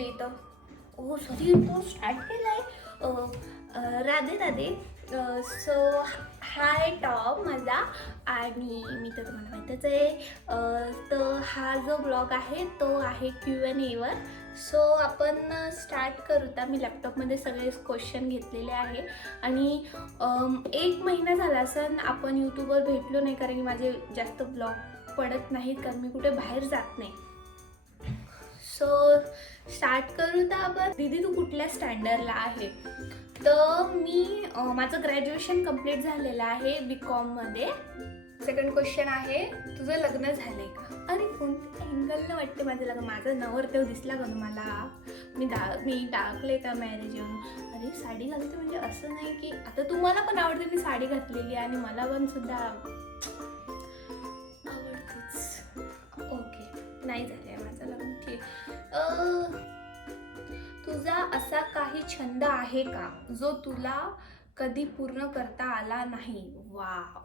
दे इथं. ओ सॉरी, तो स्टार्ट केलाय. राधे राधे. सो हाय टॉप माझा, आणि मी तर तुम्हाला माहीतच आहे. तर हा जो ब्लॉग आहे तो आहे Q&Aवर. सो आपण स्टार्ट करू. तर मी लॅपटॉपमध्ये सगळे क्वेश्चन घेतलेले आहे, आणि 1 महिना झाला असं आपण यूट्यूबवर भेटलो नाही, कारण की माझे जास्त ब्लॉग पडत नाहीत, कारण मी कुठे बाहेर जात नाही. सो स्टार्ट करू. तर आपण, दीदी तू कुठल्या स्टँडर्डला आहे? तर मी माझं ग्रॅज्युएशन कंप्लीट झालेलं आहे BComमध्ये. सेकंड क्वेश्चन आहे, तुझं लग्न झालंय का? अरे कोणत्या अँगलनं वाटते माझं लग्न? माझा नवरदेव दिसला का तुम्हाला? मी टाकले का मॅरेज येऊन? अरे साडी घालते म्हणजे असं नाही की, आता तुम्हाला पण आवडते मी साडी घातलेली, आणि मला पण सुद्धा आवडतेच. ओके, नाही झालंय माझं लग्न. ठीक. तुझा असा काही छंद आहे का जो तुला कधी पूर्ण करता आला नाही? वाव,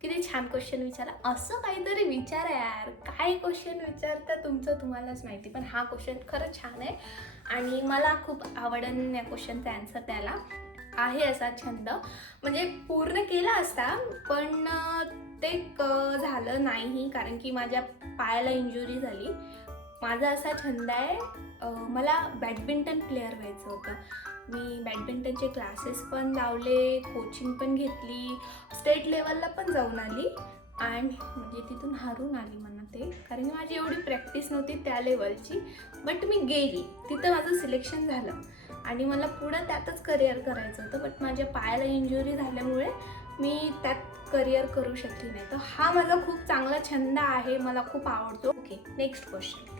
किती छान क्वेश्चन विचारा. असं काहीतरी विचारा यार. काय क्वेश्चन विचारता तुमचं तुम्हालाच माहिती, पण हा क्वेश्चन खरंच छान आहे आणि मला खूप आवडेल या क्वेश्चनचा आन्सर द्यायला. आहे असा छंद, म्हणजे पूर्ण केला असता पण ते झालं नाही, कारण की माझ्या पायाला इंजुरी झाली. माझा असा छंद आहे, मला बॅडमिंटन प्लेअर व्हायचं होतं. मी बॅडमिंटनचे क्लासेस पण लावले, कोचिंग पण घेतली, स्टेट लेवलला पण जाऊन आली, आणि म्हणजे तिथून हारून आली म्हणा ते, कारण की माझी एवढी प्रॅक्टिस नव्हती त्या लेवलची. बट मी गेली, तिथं माझं सिलेक्शन झालं, आणि मला पुढं त्यातच करिअर करायचं होतं. बट माझ्या पायाला इंजुरी झाल्यामुळे मी त्यात करिअर करू शकली नाही. तर हा माझा खूप चांगला छंद आहे, मला खूप आवडतो. Okay, next question.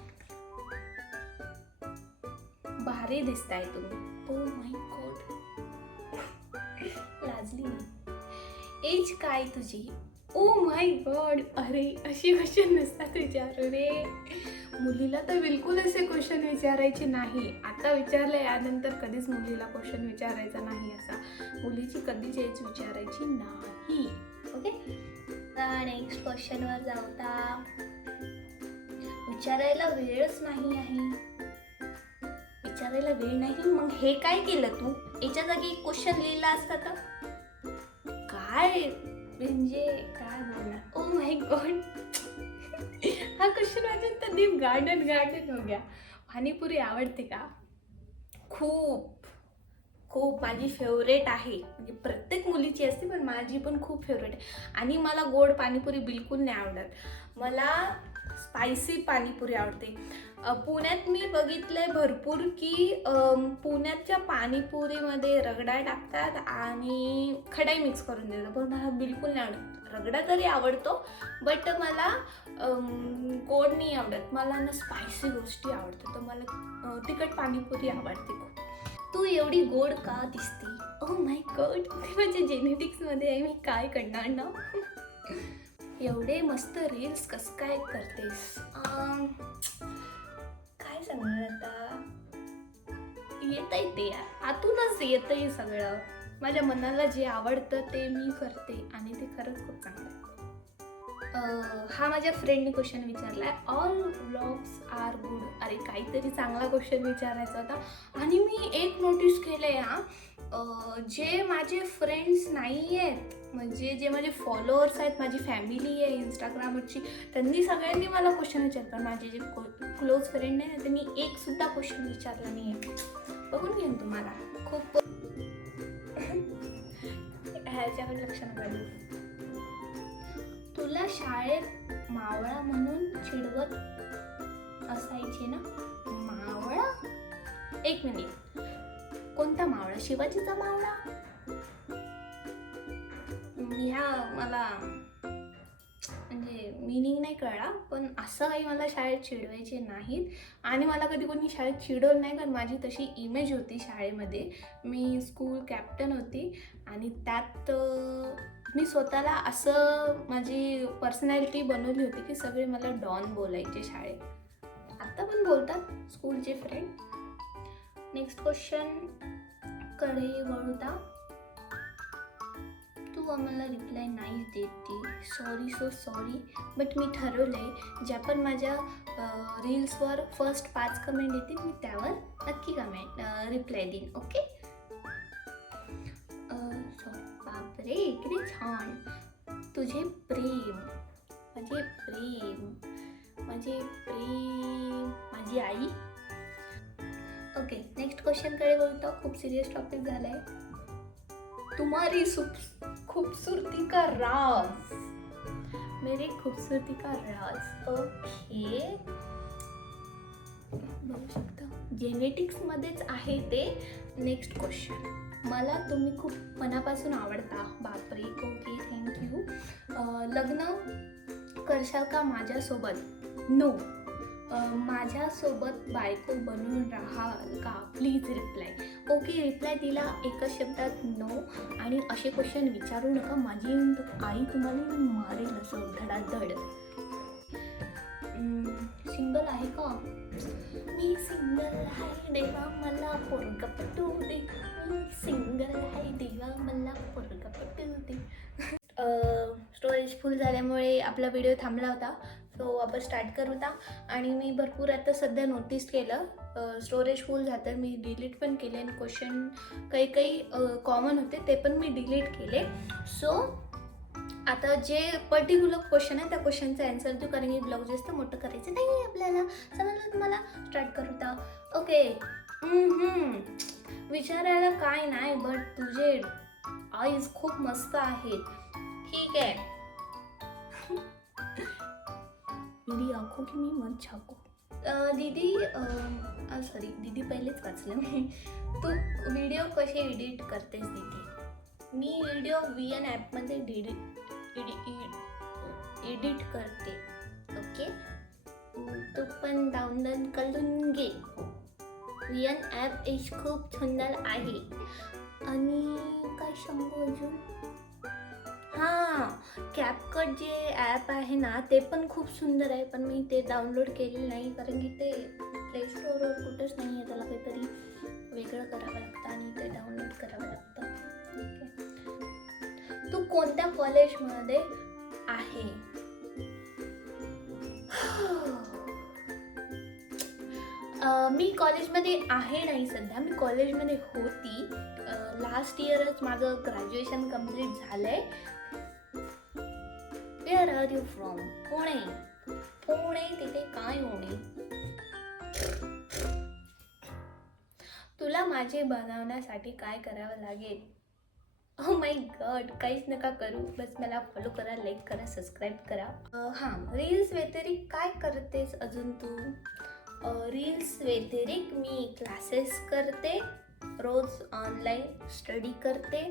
भारी दिसताय तुम्ही. Oh my God, लाजली me. Age काय तुझी? ओ माय गॉड, अरे अशी क्वेश्चन नसतात विचारू रे. मुलीला तर बिलकुल असे क्वेश्चन विचारायचे नाही. आता विचारलं, यानंतर कधीच मुलीला क्वेश्चन विचारायचा नाही. असा मुलीची कधीच एज विचारायची नाही. ओके, नेक्स्ट क्वेश्चनवर जाऊता. विचारायला वेळच नाही आहे. विचारायला वेळ नाही, मग हे काय केलं तू? याच्या जागी क्वेश्चन लिहिला असता तर काय, म्हणजे काय बोलणार. ओ माय गॉड, हा क्वेश्चन वाचून तर दिल गार्डन हो गया. पाणीपुरी आवडते का? खूप खूप, माझी फेवरेट आहे. म्हणजे प्रत्येक मुलीची असते, पण माझी पण खूप फेवरेट आहे. आणि मला गोड पाणीपुरी बिलकुल नाही आवडत, मला स्पायसी पाणीपुरी आवडते. पुण्यात मी बघितलंय भरपूर की पुण्याच्या पाणीपुरीमध्ये रगडा टाकतात आणि खडाई मिक्स करून देतात, पण मला बिलकुल नाही आवडत. रगडा तरी आवडतो, बट मला गोड नाही आवडत. मला ना स्पायसी गोष्टी आवडतात, तर मला तिखट पाणीपुरी आवडते खूप. तू एवढी गोड का दिसते? ओ माय गॉड, ते माझ्या जेनेटिक्समध्ये आहे, मी काय करणार ना. एवढे मस्त रील्स कसं काय करतेस? काय सांगणार आता, येतंय ते यार, आतूनच येतंय सगळं. माझ्या मनाला जे आवडतं ते मी करते, आणि ते खरंच खूप चांगलं आहे. हा माझ्या फ्रेंडने क्वेश्चन विचारलाय, ऑल व्लॉग्स आर गुड. अरे काहीतरी चांगला क्वेश्चन विचारायचा होता. आणि मी एक नोटीस केलंय, जे माझे फ्रेंड्स नाही आहेत, म्हणजे जे माझे फॉलोअर्स आहेत, माझी फॅमिली आहे इंस्टाग्रामवरची, त्यांनी सगळ्यांनी मला क्वेश्चन विचारलं, पण माझे जे क्लोज फ्रेंड आहे ना, त्यांनी एक सुद्धा क्वेश्चन विचारला नाही आहे. बघून घेईन तुम्हाला खूप ह्याच्याकडे लक्ष नका. तुला शाळेत मावळा म्हणून चिडवत असायचे ना? मावळा? एक मिनिट, कोणता मावळा? शिवाजीचा मावळा? ह्या मला म्हणजे मीनिंग नाही कळला, पण असं काही मला शाळेत चिडवायचे नाहीत, आणि मला कधी कोणी शाळेत चिडवलं नाही, कारण माझी तशी इमेज होती शाळेमध्ये. मी स्कूल कॅप्टन होती, आणि त्यात मी स्वतःला असं माझी पर्सनॅलिटी बनवली होती की सगळे मला डॉन बोलायचे शाळेत. आता पण बोलतात स्कूलचे फ्रेंड. नेक्स्ट क्वेश्चन कडे वळूता. तू आम्हाला रिप्लाय नाही देते. Sorry, so sorry. बट मी ठरवलं आहे, ज्या पण माझ्या रील्सवर फर्स्ट 5 कमेंट येतील मी त्यावर नक्की रिप्लाय देईन. ओके. सॉरी. बापरे, किती छान. तुझे प्रेम, माझे प्रेम, माझे प्रेम, माझी आई. ओके, नेक्स्ट क्वेश्चनकडे बोलतो. खूप सिरियस टॉपिक झालाय. तुम्हारी खूबसूरती का राज, मेरी खूबसूरती का राज. ओके, बघू शकता जेनेटिक्स मध्येच आहे ते. Next question. मला तुम्ही खूप मनापासून आवडता. बापरे. Okay, thank you. लग्न करशाल का माझ्यासोबत? नो. माझ्यासोबत बायको बनून राहाल का? Please reply. ओके, रिप्लाय दिला एकच शब्दात नो. आणि असे क्वेश्चन विचारू नका, माझी आई तुम्हाला मारेल असं धडाधड. सिंगल आहे का? मी सिंगल आहे देवा मला पोरगा पटू दे. मी सिंगल आहे देवा मला पोरगा पटू दे. स्टोरेज फुल झाल्यामुळे आपला व्हिडिओ थांबला होता. सो वापस स्टार्ट करू होता. आणि मी भरपूर आता सध्या नोटीस केलं स्टोरेज फुल झालं. मी डिलीट पण केले आणि क्वेश्चन काही कॉमन होते ते पण मी डिलीट केले. सो आता जे पर्टिक्युलर क्वेश्चन आहे त्या क्वेश्चनचा आन्सर देऊ, कारण की ब्लॉग जास्त मोठं करायचं नाही आपल्याला. समजलं तुम्हाला? स्टार्ट करू होता. ओके. विचारायला काय नाही, बट तुझे आईज खूप मस्त आहेत. ठीक आहे. मेरी आँखों की मी मन झाको. दीदी, सॉरी दीदी पहिलेच वाचलं मी. तू व्हिडिओ कसे एडिट करतेस दीदी? मी व्हिडिओ VN ॲपमध्ये एडिट करते. ओके, तू पण डाउनलोड करून घे. VN ॲप खूप सुंदर आहे. आणि काय सांगू अजून? हां, कॅपकट जे ॲप आहे ना ते पण खूप सुंदर आहे, पण मी ते डाउनलोड केलेलं नाही कारण की ते प्ले स्टोअरवर कुठंच नाही आहे. त्याला काहीतरी वेगळं करावं लागतं आणि ते डाउनलोड करावं लागतं. ओके. तू कोणत्या कॉलेजमध्ये आहे? मी कॉलेजमध्ये आहे नाही सध्या. मी कॉलेजमध्ये होती. लास्ट इयरच माझं ग्रॅज्युएशन कम्प्लीट झालं आहे. Where are you from? Pune. Pune, तिथे काय होणे? तुला माझे बनवण्यासाठी काय करावं लागेल? ओ माय गॉड, काहीच नका करू. बस मला फॉलो करा, लाईक करा, सबस्क्राईब करा. हां, रील्स व्यतिरिक्त काय करतेस अजून तू? रील्स व्यतिरिक्त मी क्लासेस करते, रोज ऑनलाईन स्टडी करते.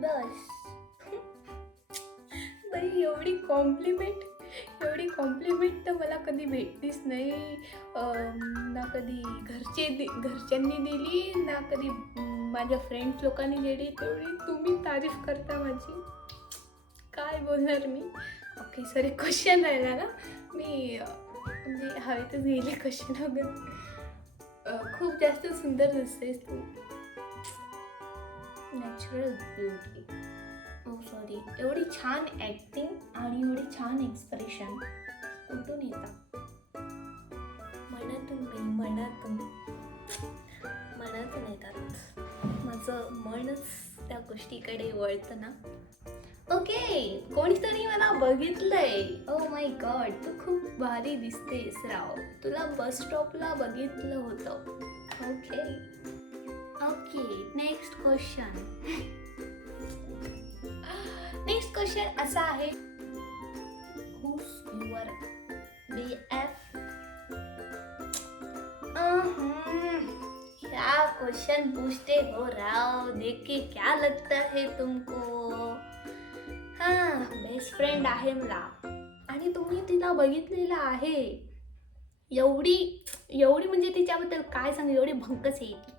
बस. बाई, एवढी कॉम्प्लिमेंट तर मला कधी भेटलीच नाही. ना कधी घरच्यांनी दिली, ना कधी माझ्या फ्रेंड्स लोकांनी दिली. तेवढी तुम्ही तारीफ करता माझी. काय बोलणार मी? ओके, सॉरी, क्वेश्चन राहिला ना. मी म्हणजे हवेतच गेले क्वेश्चन वगैरे. खूप जास्त सुंदर दिसतेस तू. Natural beauty. ओ सॉरी, एवढी छान ॲक्टिंग आणि एवढी छान एक्सप्रेशन कुठून येतात? मनातून बाई, मनातून येतात. माझं मनच त्या गोष्टीकडे वळतं ना. ओके, कोणीतरी मला बघितलंय. ओ माय गॉड, तू खूप भारी दिसतेस राव. तुला बस स्टॉपला बघितलं होतं. ओके. नेक्स्ट क्वेश्चन असा आहे. Who's your BF? क्या क्वेश्चन पूछते हो राव, देख के क्या लगता है तुमको? हाँ, बेस्ट फ्रेंड आहे मला. आणि तुम्ही तिला बघितलेलं आहे. एवढी म्हणजे तिच्याबद्दल काय सांगू, एवढी भंकस आहे ती.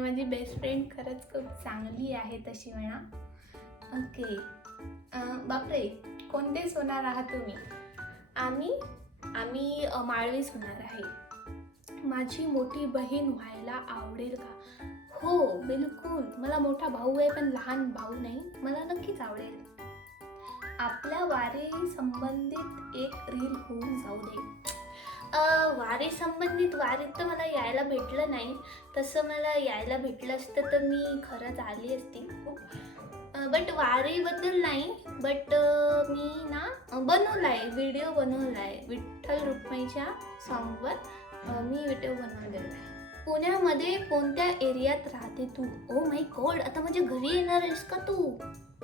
माझी बेस्ट फ्रेंड खरंच खूप चांगली आहे तशी म्हणा. ओके. बापरे, कोणतेच होणार आहात तुम्ही? आम्ही माळवीच होणार आहे. माझी मोठी बहीण व्हायला आवडेल का? हो बिलकुल, मला मोठा भाऊ आहे पण लहान भाऊ नाही. मला नक्कीच आवडेल. आपल्या वारी संबंधित एक रील होऊन जाऊ दे. वारी संबंधित वारीत तर मला यायला भेटलं नाही. तसं मला यायला भेटलं असतं तर मी खरंच आली असती. बट वारीबद्दल नाही. बट मी ना बनवला आहे, व्हिडिओ बनवला आहे विठ्ठल रुक्माईच्या सॉन्गवर. मी व्हिडिओ बनवलेला आहे. पुण्यामध्ये कोणत्या एरियात राहते तू? ओ माय गॉड, आता माझ्या घरी येणार आहेस का तू?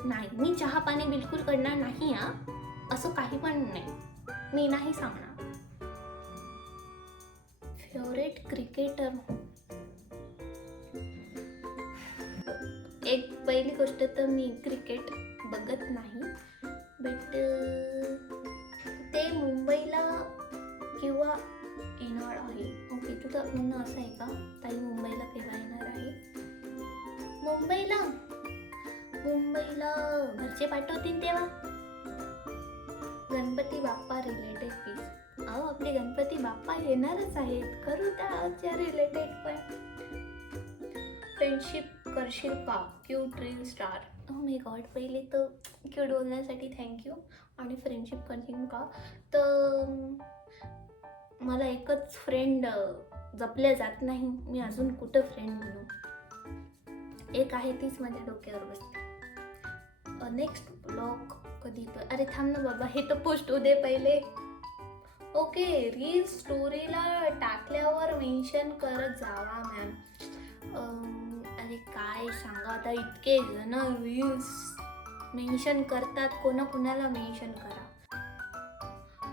नाही, मी चहा पाणी बिलकुल करणार नाही. असं काही पण नाही, मी नाही सांगणार. फेवरेट क्रिकेटर, एक पहिली गोष्ट तर मी क्रिकेट बघत नाही. बट ते मुंबईला किंवा येणार आहे. ओके, तुझं म्हणणं असं आहे का ताई मुंबईला केव्हा येणार आहे? मुंबईला घरचे पाठवतील तेव्हा. Ganpati Bappa related please. अहो आपले गणपती बाप्पा येणारच आहेत, करू त्या रिलेटेड पण. फ्रेंडशिप करशील का? Cute reel star. Oh my God, पहिले तर क्यूट बोलण्यासाठी थँक्यू. आणि फ्रेंडशिप करशील का, तर मला एकच फ्रेंड जपल्या जात नाही. मी अजून कुठं फ्रेंड म्हणू? एक आहे तीच माझ्या डोक्यावर बसते. नेक्स्ट ब्लॉग कधी? तर अरे थांब ना बाबा, हे तर पोस्ट होऊ दे पहिले. ओके, रील स्टोरीला टाकल्यावर मेन्शन करत जावा मॅम. अरे काय सांगा आता, इतके जण रील्स मेन्शन करतात, कोणाला मेन्शन करा.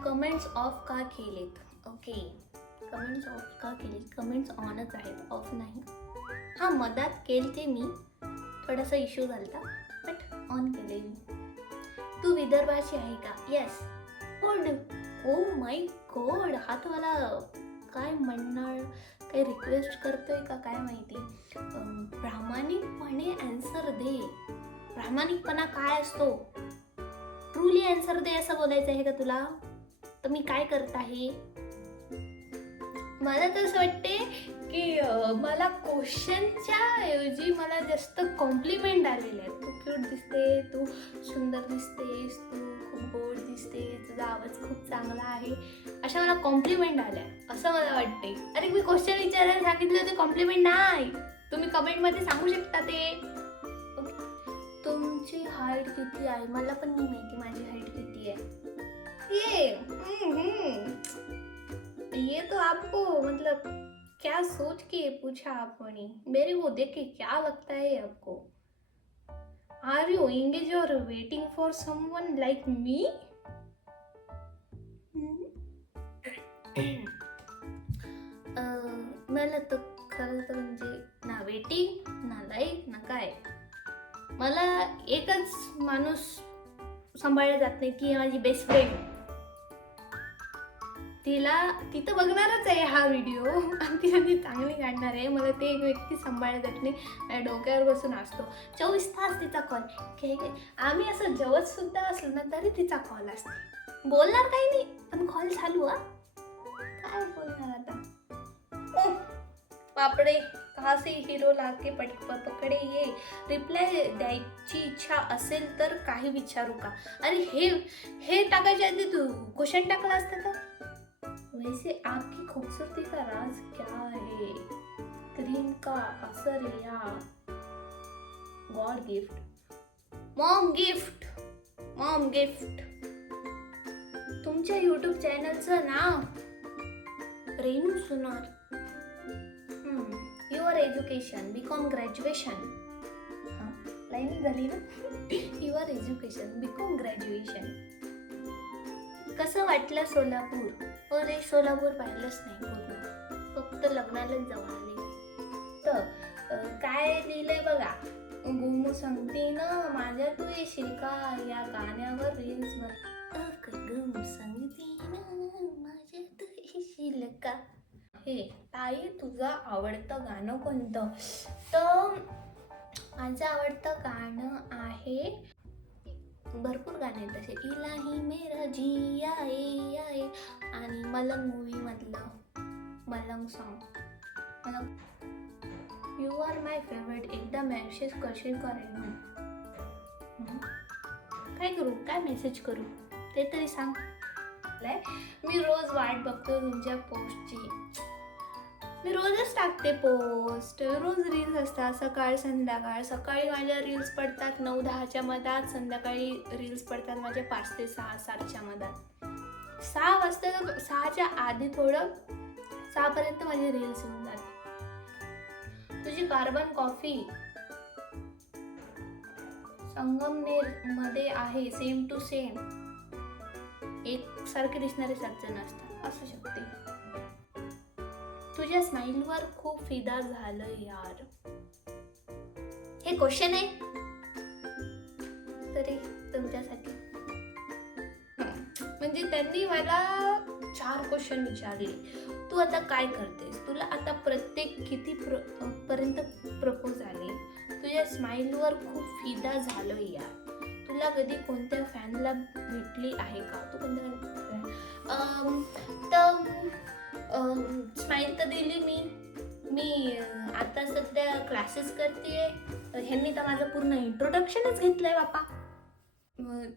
कमेंट्स ऑफ का केलेत? ओके, कमेंट्स ऑफ का केलेत? कमेंट्स ऑनच आहेत, ऑफ नाही. हां, मधात केलते मी, थोडासा इश्यू झाला बट ऑन केले मी. तू विदर्भाची आहे का? Yes. Good. Oh my God, हा तर मला काय म्हणणार, काही रिक्वेस्ट करतोय का काय माहिती. प्रामाणिकपणे आन्सर दे. प्रामाणिकपणा काय असतो? ट्रूली आन्सर दे असं बोलायचं आहे का तुला? तर मी काय करत आहे? मला तर असं वाटते की मला क्वेश्चनच्या ऐवजी मला जास्त कॉम्प्लिमेंट आलेले आहेत. तू क्यूट दिसते, तू सुंदर दिसतेस, तू खूप गोड दिसते, तुझा आवाज खूप चांगला आहे, अशा मला कॉम्प्लिमेंट आल्या असं मला वाटते. अरे मी क्वेश्चन विचारायला सांगितलं होते, कॉम्प्लिमेंट नाही. तुम्ही कमेंटमध्ये सांगू शकता ते. तुमची हाईट किती आहे? मला पण नाही माहिती माझी हाईट किती आहे. ये तो आपको मतलब क्या सोच के पूछा आपने? मेरे को देख के क्या लगता है आपको? आर यू एंगेज और waiting for someone like me? मला तर खरं तर म्हणजे ना वेटिंग ना लाईक ना काय. मला एकच माणूस सांभाळला जात नाही, ती आहे माझी बेस्ट फ्रेंड. ती तर बघणारच आहे हा व्हिडिओ आणि तिला ती चांगली काढणार आहे. मला ते एक व्यक्ती सांभाळला जात नाही, माझ्या डोक्यावर बसून असतो 24 तास तिचा कॉल. आम्ही असं जेवत सुद्धा असलो ना तरी तिचा कॉल असते. बोलणार काही नाही पण कॉल चालू. काय बोलणार आता. बापरे, कहा से हिरो लाके पकडे ये. रिप्लाय द्यायची इच्छा असेल तर काही विचारू का? अरे हे टाकायच्या आधी तू क्वेश्चन टाकला असता तर. वैसे आपकी खूबसूरती का राज क्या है? क्रीम का असर या गॉड गिफ्ट? Mom gift. तुमच्या यूट्यूब चॅनलचं नाव Renu Sunar. Your education BCom graduation. Line झाली ना. Your education BCom graduation. कसं वाटलं सोलापूर? अरे सोलापूर पाहिलंच नाही पूर्ण, फक्त लग्नालाच जाऊन आले. तर काय लिहिलंय बघा. गुमू सांगते ना माझ्या तू येशील का या गाण्यावर रील्सवर. गुमू सांगते ना माझ्या तू येशील का. हे ताई, तुझं आवडतं गाणं कोणतं? तर माझं आवडतं गाणं आहे, भरपूर गाणे आहेत तसे. इलाही मेरा जी आए आणि मलंग मूवी मधलं Malang song. You are my favourite. एकदा मेसेज करशील का रे? काय करू, काय मेसेज करू ते तरी सांग. मी रोज वाट बघतो तुमच्या पोस्टची. मी रोजच टाकते पोस्ट. रोज रील्स असतात, सकाळ संध्याकाळ. सकाळी माझ्या रील्स पडतात 9-10च्या मधात. संध्याकाळी रील्स पडतात माझ्या 5 ते 6, 7च्या मधात. 6 वाजता, 6च्या आधी थोडं, 6पर्यंत माझे रील्स येऊन जाते. तुझी कार्बन कॉफी संगमनेर मध्ये आहे, सेम टू सेम. एक सारखे दिसणारे 7 जण असतात, असू शकते. तुझ्या स्माइलवर खूप फिदा झालं यार. हे क्वेश्चन आहे तरी तुमच्यासाठी. म्हणजे त्यांनी मला 4 क्वेश्चन विचारले. तू आता काय करतेस? तुला आता प्रत्येक किती पर्यंत प्रपोज आले? तुझ्या स्माइलवर खूप फिदा झालं यार. तुला कधी कोणत्या फॅनला भेटली आहे का? तू कोणत्या स्माइल तर दिली मी आता सध्या क्लासेस करते. ह्यांनी तर माझं पूर्ण इंट्रोडक्शनच घेतलंय बापा.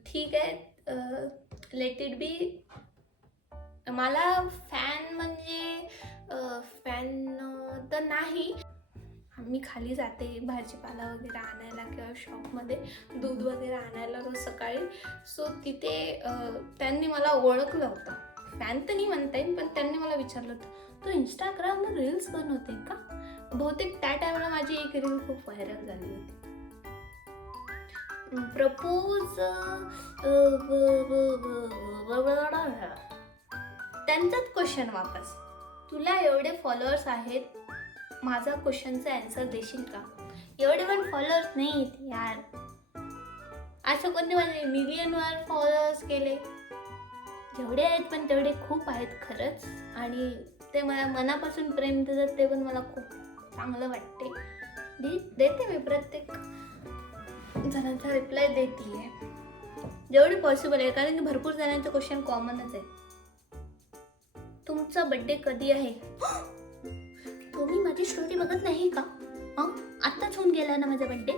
ठीक आहे, लेट इट बी. मला फॅन म्हणजे फॅन तर नाही. मी खाली जाते भाजीपाला वगैरे आणायला किंवा शॉपमध्ये दूध वगैरे आणायला रोज सकाळी. सो तिथे त्यांनी मला ओळखलं होतं. फॅन तर नाही म्हणता येईल, पण त्यांनी मला विचारलं होतं, तू इंस्टाग्रामवर रील्स बनवते का? बहुतेक त्या टायमाला माझी एक रील खूप व्हायरल झाली होती. प्रपोज त्यांचाच क्वेश्चन वापस. तुला एवढे फॉलोअर्स आहेत, माझा क्वेश्चनचा आन्सर देशील का? एवढे पण फॉलोअर्स नाहीत यार. असं कोणी मला मिलियनवर फॉलोअर्स केले? जेवढे आहेत पण तेवढे खूप आहेत खरंच. आणि ते मला मनापासून प्रेम देतात, ते पण मला खूप चांगलं वाटते. देते मी प्रत्येक जणांचा रिप्लाय देते जेवढी पॉसिबल आहे, कारण की भरपूर जणांचे क्वेश्चन कॉमनच आहे. तुमचा बड्डे कधी आहे? तुम्ही माझी स्टोरी बघत नाही का? आत्ताच होऊन गेला ना माझा बड्डे.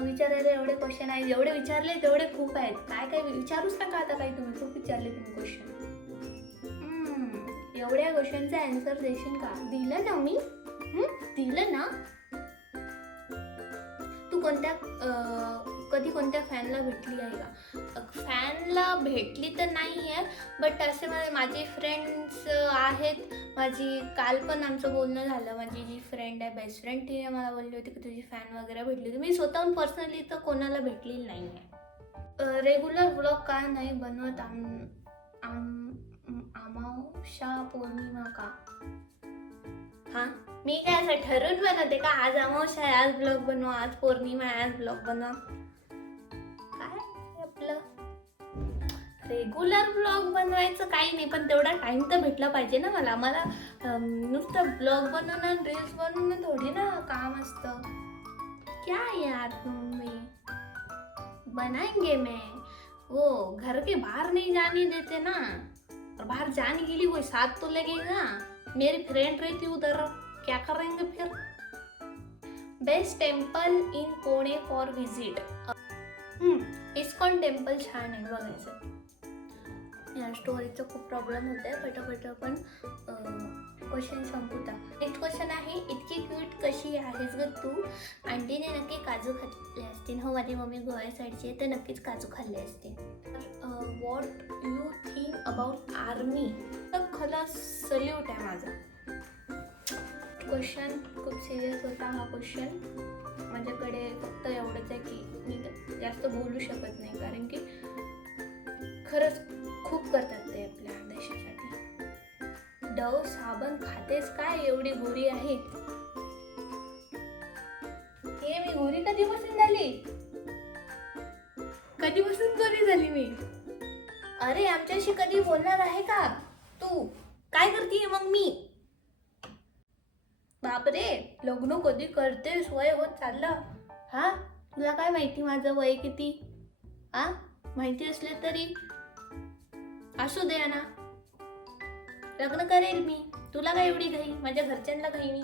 विचारायला एवढे क्वेश्चन आहेत. जेवढे विचारले तेवढे खूप आहेत. काय विचारूच नका आता. काही तुम्ही खूप विचारले तुम्ही क्वेश्चन. एवढ्या क्वेश्चनचा आन्सर देशील का? दिलं ना मी. दिलं ना. तू कधी कोणत्या फॅनला भेटली आहे का? फॅनला भेटली तर नाही आहे, बट असे माझे फ्रेंड्स आहेत. माझी काल पण आमचं बोलणं झालं. माझी जी फ्रेंड आहे, बेस्ट फ्रेंड, तिने मला बोलली होती की तुझी फॅन वगैरे भेटली होती. मी स्वतःहून पर्सनली तर कोणाला भेटलेली नाही आहे. रेग्युलर व्लॉग का नाही बनवत? अमावस्या पौर्णिमा का? मी काय असं ठरवून बनवते का आज अमावस्या आहे आज ब्लॉग बनवा, आज पौर्णिमा आहे आज ब्लॉग बनवा? काय आपलं रेग्युलर ब्लॉग बनवायचं काही नाही, पण तेवढा टाइम तर भेटला पाहिजे ना मला. नुसतं ब्लॉग बनवणं, रील्स बनवणं थोडी ना काम असतं. क्या यार तुम्ही बनाएंगे मैं, वो घर के बाहर नहीं जाने देते ना. और बाहर जाने के लिए कोई साथ तो लगेगा. मेरी फ्रेंड रहती उधर, क्या करेंगे फिर? Best temple in Pune for visit. ISKCON temple छान आहे बघायचं. या स्टोरीचा खूप प्रॉब्लेम होत आहे. पटापट पण क्वेश्चन संपवता. नेक्स्ट क्वेश्चन आहे, इतकी क्यूट कशी आहेस ग तू? आंटीने नक्की काजू खाल्ले असतील. हो, माझी मम्मी गोव्या साईडची आहे तर नक्कीच काजू खाल्ले असतील. What you think about army? तर खरंच सल्यूट आहे माझा. क्वेश्चन खूप सिरियस होता हा क्वेश्चन. माझ्याकडे फक्त एवढंच आहे की मी जास्त बोलू शकत नाही, कारण की खरंच खूप करतात ते आपल्या देशासाठी. डव साबण खातेस काय? एवढी गोरी आहे. हे मी गोरी कधीपासून झाली? कधीपासून गोरी झाली मी? अरे आमच्याशी कधी बोलणार आहे का तू? काय करतीये मग मी? बापरे, लग्न कधी करतेस? वय होत चाललं. तुला काय माहिती माझं वय किती? माहिती असले तरी असू दे ना, लग्न करेल मी. तुला काय एवढी घाई? माझ्या घरच्यांना घाई नाही.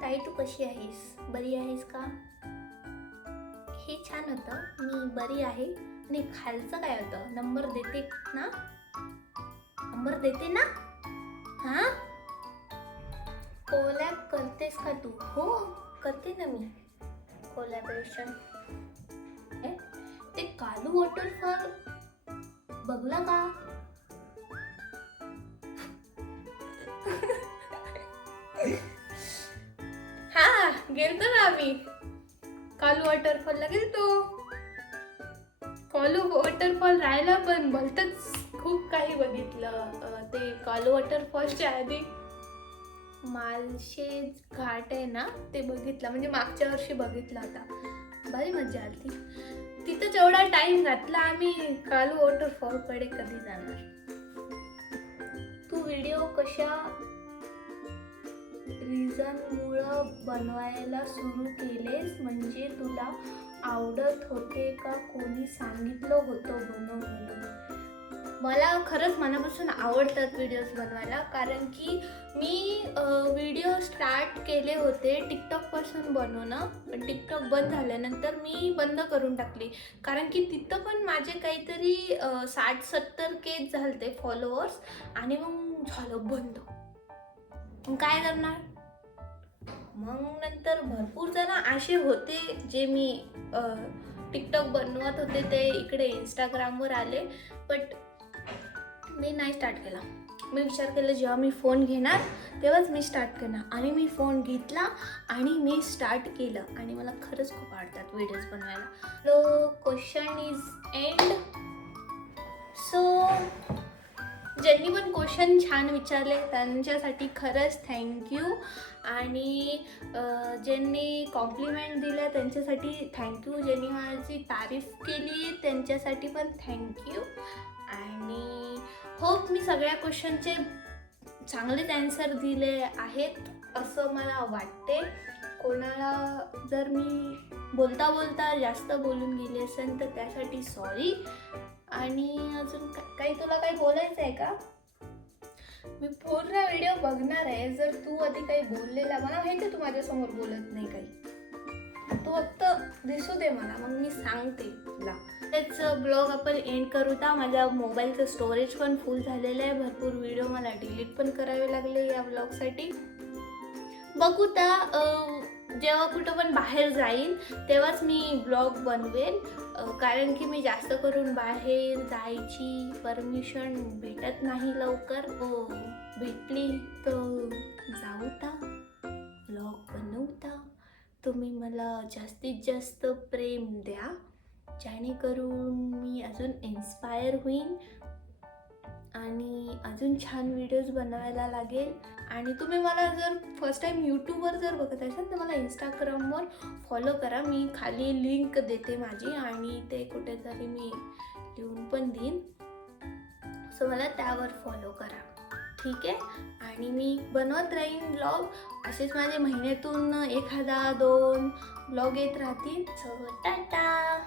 ताई तू कशी आहेस? बरी आहेस का? हे छान होतं, मी बरी आहे. आणि खालचं काय होतं? नंबर देते ना? नंबर देते ना? हा? कोलॅब करतेस का तू? हो करते ना मी कोलॅबरेशन. ते कालू वॉटरफॉल बघला का? हा गेलतो ना आम्ही, कालू वॉटरफॉलला गेलतो. कालू वॉटरफॉल राहिला पण भलतच खूप काही बघितलं. ते कालू वॉटरफॉलच्या आधी मालशेज घाट आहे ना, ते बघितलं, म्हणजे मागच्या वर्षी बघितला होता. भारी मजा आली. तिथं जेवढा टाइम घातला आम्ही, कालू वॉटरफॉल कडे कधी जाणार? तू व्हिडिओ कशा रिझनमुळं बनवायला सुरू केलेस? म्हणजे तुला आवडत होते का कोणी सांगितलं होतं बनव म्हणून? मला खरंच मनापासून आवडतात व्हिडिओज बनवायला, कारण की मी व्हिडिओ स्टार्ट केले होते टिकटॉकपासून बनवणं, पण टिकटॉक बंद झाल्यानंतर मी बंद करून टाकली. कारण की तिथं पण माझे काहीतरी 60-70K झालते फॉलोअर्स, आणि मग झालं बंद. मग काय करणार? मग नंतर भरपूर जण असे होते जे मी टिकटॉक बनवत होते ते इकडे इंस्टाग्रामवर आले, बट मी नाही स्टार्ट केला. मी विचार केला जेव्हा मी फोन घेणार तेव्हाच मी स्टार्ट करणार, आणि मी फोन घेतला आणि मी स्टार्ट केलं, आणि मला खरंच खूप आवडतात व्हिडिओज बनवायला. So question is end. So ज्यांनी पण क्वेश्चन छान विचारले त्यांच्यासाठी खरंच थँक्यू, आणि ज्यांनी कॉम्प्लिमेंट दिल्या त्यांच्यासाठी थँक्यू, ज्यांनी माझी तारीफ केली त्यांच्यासाठी पण थँक्यू. आणि होप मी सगळ्या क्वेश्चनचे चांगलेच आन्सर दिले आहेत असं मला वाटते. कोणाला जर मी बोलता बोलता जास्त बोलून गेली असेल तर त्यासाठी सॉरी. आणि अजून काही तुला काही बोलायचं आहे का? मी पूर्ण व्हिडिओ बघणार आहे. जर तू आधी काही बोललेला, मला माहिती आहे तू माझ्यासमोर बोलत नाही काही, तू फक्त दिसू दे मला, मग मी सांगते तुला. तेच ब्लॉग आपण एंड करू. का माझ्या मोबाईलचं स्टोरेज पण फुल झालेलं आहे. भरपूर व्हिडिओ मला डिलीट पण करावे लागले या ब्लॉगसाठी. बघू त्या जेव्हा कुठं पण बाहेर जाईल तेव्हाच मी ब्लॉग बनवेल, कारण की मी जास्त करून बाहेर जायची परमिशन भेटत नाही लवकर. भेटली तर जाऊता ब्लॉग बनवता. तुम्ही मला जास्तीत जास्त प्रेम द्या, जेणेकरून मी अजून इन्स्पायर होईन आणि अजून छान व्हिडिओज बनवायला लागेल. आणि तुम्ही मला जर फर्स्ट टाईम यूट्यूबवर जर बघत असाल तर मला इंस्टाग्रामवर फॉलो करा. मी खाली लिंक देते माझी, आणि ते कुठेतरी मी लिहून पण देईन, सो मला त्यावर फॉलो करा, ठीक आहे. आणि मी बनवत राहीन ब्लॉग. असेच माझे महिन्यातून 1-2 ब्लॉग येत राहतील. सो टाटा.